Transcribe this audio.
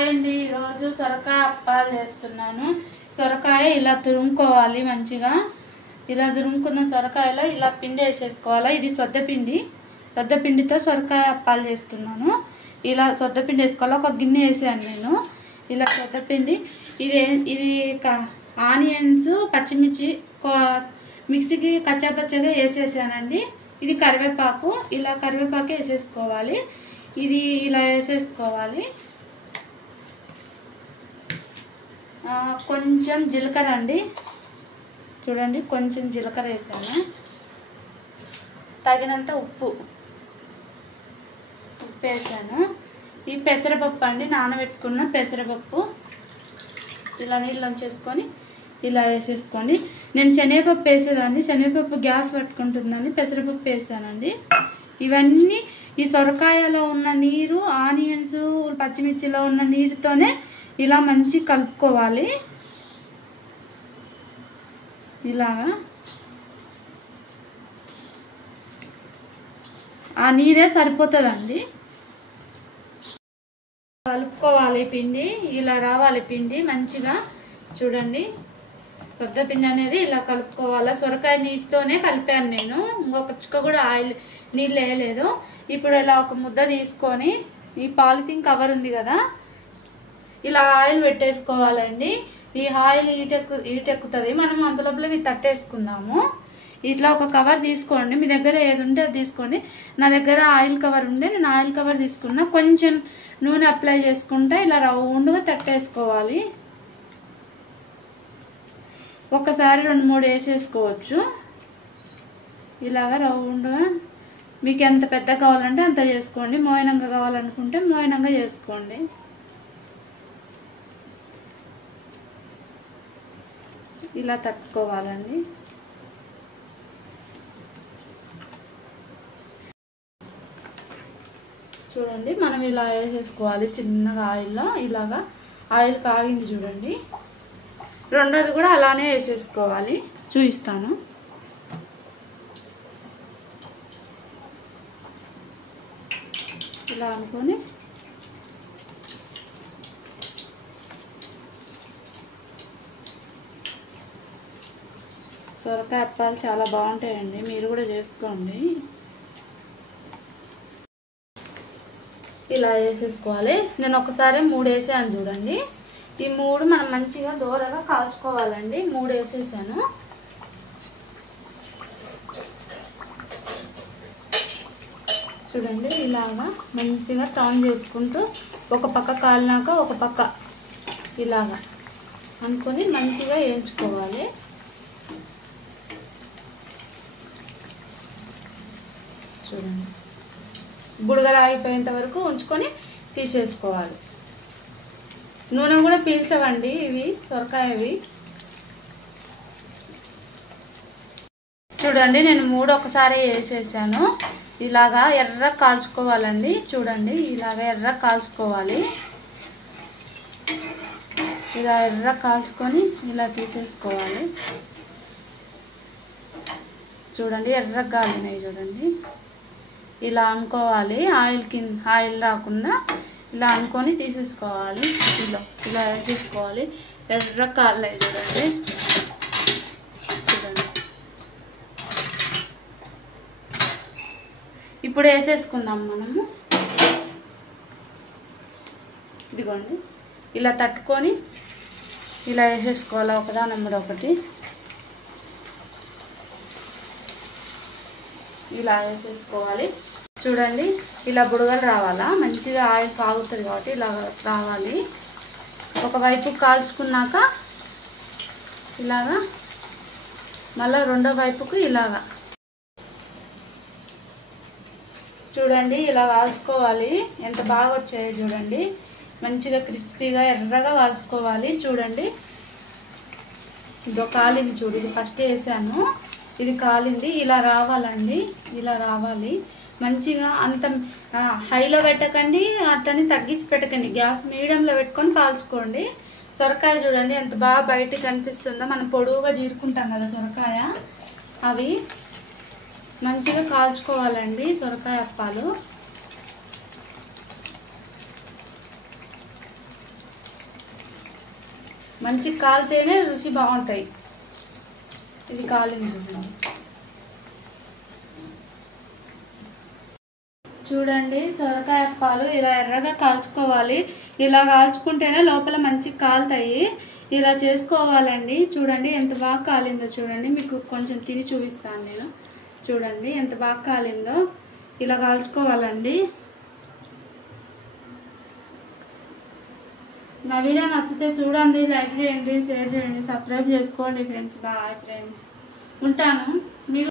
Hi అండి, ఈరోజు సొరకాయ అప్పాలు చేస్తున్నాను. సొరకాయ ఇలా తురుముకోవాలి. మంచిగా ఇలా తురుముకున్న సొరకాయలో ఇలా పిండి వేసేసుకోవాలి. ఇది సొద్దపిండితో సొరకాయ అప్పాలు చేస్తున్నాను. ఇలా సొద్దపిండి వేసుకోవాలి. ఒక గిన్నె వేసాను నేను. ఇలా సొద్దపిండి ఇది ఆనియన్స్, పచ్చిమిర్చి మిక్సీకి కచ్చాపచ్చగా వేసేసానండి. ఇది కరివేపాకు. ఇలా కరివేపాకు వేసేసుకోవాలి. ఇది ఇలా వేసేసుకోవాలి. కొంచెం జీలకర్ర అండి, చూడండి కొంచెం జీలకర్ర వేసాను. తగినంత ఉప్పు వేసాను. ఈ పెసరపప్పు అండి, నానబెట్టుకున్న పెసరపప్పు ఇలా నీళ్ళని చేసుకొని ఇలా వేసేసుకోండి. నేను శనగపప్పు వేసేదాన్ని, శనగపప్పు గ్యాస్ పట్టుకుంటుందని పెసరపప్పు వేసానండి. ఇవన్నీ ఈ సొరకాయలో ఉన్న నీరు, ఆనియన్స్, పచ్చిమిర్చిలో ఉన్న నీరుతోనే ఇలా మంచి కలుపుకోవాలి. ఇలాగా ఆ నీరే సరిపోతుందండి. కలుపుకోవాలి పిండి. ఇలా రావాలి పిండి మంచిగా. చూడండి సొద్దపిండి అనేది ఇలా కలుపుకోవాలి. సొరకాయ నీటితోనే కలిపాను నేను, ఇంకొక చుక్క కూడా నీళ్ళు వేయలేదు. ఇప్పుడు ఇలా ఒక ముద్ద తీసుకొని ఈ పాలిథిన్ కవర్ ఉంది కదా, ఇలా ఆయిల్ పెట్టేసుకోవాలండి. ఈ ఆయిల్ ఈటెక్కుతుంది. మనం అంతలోపల ఇవి తట్టేసుకుందాము. ఇట్లా ఒక కవర్ తీసుకోండి. మీ దగ్గర ఏది ఉంటే అది తీసుకోండి. నా దగ్గర ఆయిల్ కవర్ ఉండే, నేను ఆయిల్ కవర్ తీసుకున్నా. కొంచెం నూనె అప్లై చేసుకుంటే ఇలా రౌండ్గా తట్టేసుకోవాలి. ఒకసారి 2-3 వేసేసుకోవచ్చు. ఇలాగా రౌండ్గా మీకు ఎంత పెద్ద కావాలంటే అంత చేసుకోండి. మోయనంగా కావాలనుకుంటే మోయనంగా చేసుకోండి. ఇలా తట్టుకోవాలండి. చూడండి మనం ఇలా వేసేసుకోవాలి చిన్నగా ఆయిల్లో. ఇలాగా ఆయిల్ కాగింది చూడండి. రెండోది కూడా అలానే వేసేసుకోవాలి. చూపిస్తాను. ఇలా అనుకొని సొరకాయ అప్పాలు చాలా బాగుంటాయండి, మీరు కూడా చేసుకోండి. ఇలా వేసేసుకోవాలి. నేను ఒకసారి 3 వేసాను చూడండి. ఈ 3 మనం మంచిగా దూరగా కాల్చుకోవాలండి. 3 వేసేసాను. చూడండి ఇలాగా మంచిగా టర్న్ చేసుకుంటూ ఒక పక్క కాలినాక ఒక పక్క ఇలాగా అనుకొని మంచిగా వేయించుకోవాలి. చూడండి బుడగలు ఆగిపోయేంత వరకు ఉంచుకొని తీసేసుకోవాలి. నూనె కూడా పీల్చవండి ఇవి సొరకాయవి. చూడండి నేను 3 ఒకసారి వేసేసాను. ఇలాగా ఎర్ర కాల్చుకోవాలండి. చూడండి ఇలాగా ఎర్ర కాల్చుకోవాలి. ఇలా ఎర్ర కాల్చుకొని ఇలా తీసేసుకోవాలి. చూడండి ఎర్ర కాలినాయి చూడండి. ఇలా అనుకోవాలి. ఆయిల్ రాకుండా ఇలా అనుకొని తీసేసుకోవాలి. ఇలా వేసేసుకోవాలి. ఎర్ర కాళ్ళయి చూడండి. చూడండి ఇప్పుడు వేసేసుకుందాం మనము. ఇదిగోండి ఇలా తట్టుకొని ఇలా వేసేసుకోవాలి ఒకదాని నెంబర్ ఒకటి. ఇలా వేసేసుకోవాలి. చూడండి ఇలా బుడగలు రావాలా, మంచిగా ఆయిల్ కాగుతుంది కాబట్టి ఇలా రావాలి. ఒకవైపు కాల్చుకున్నాక ఇలాగా మళ్ళీ రెండో వైపుకు ఇలాగా చూడండి ఇలా కాల్చుకోవాలి. ఎంత బాగా వచ్చాయో చూడండి. మంచిగా క్రిస్పీగా ఎర్రగా కాల్చుకోవాలి. చూడండి ఇదో కాలింది చూడు. ఇది ఫస్ట్ వేసాను, ఇది కాలింది. ఇలా రావాలండి. ఇలా రావాలి మంచిగా. అంత హైలో పెట్టకండి, అట్లని తగ్గించి పెట్టకండి. గ్యాస్ మీడియంలో పెట్టుకొని కాల్చుకోండి. సొరకాయ చూడండి ఎంత బాగా బయటకు కనిపిస్తుందో. మనం పొడువుగా చీరుకుంటాం కదా సొరకాయ, అవి మంచిగా కాల్చుకోవాలండి సొరకాయ అప్పాలు. మంచి కాలితేనే రుచి బాగుంటాయి. ఇది కాలింది చూడండి. సొరకాయ అప్పాలు ఇలా ఎర్రగా కాల్చుకోవాలి. ఇలా కాల్చుకుంటేనే లోపల మంచి కాలుతాయి. ఇలా చేసుకోవాలండి. చూడండి ఎంత బాగా కాలిందో చూడండి. మీకు కొంచెం తిని చూపిస్తాను నేను. చూడండి ఎంత బాగా కాలిందో. ఇలా కాల్చుకోవాలండి. నా వీడియో నచ్చితే చూడండి, లైక్ చేయండి, షేర్ చేయండి, సబ్స్క్రైబ్ చేసుకోండి ఫ్రెండ్స్. బాయ్ ఫ్రెండ్స్, ఉంటాను. మీరు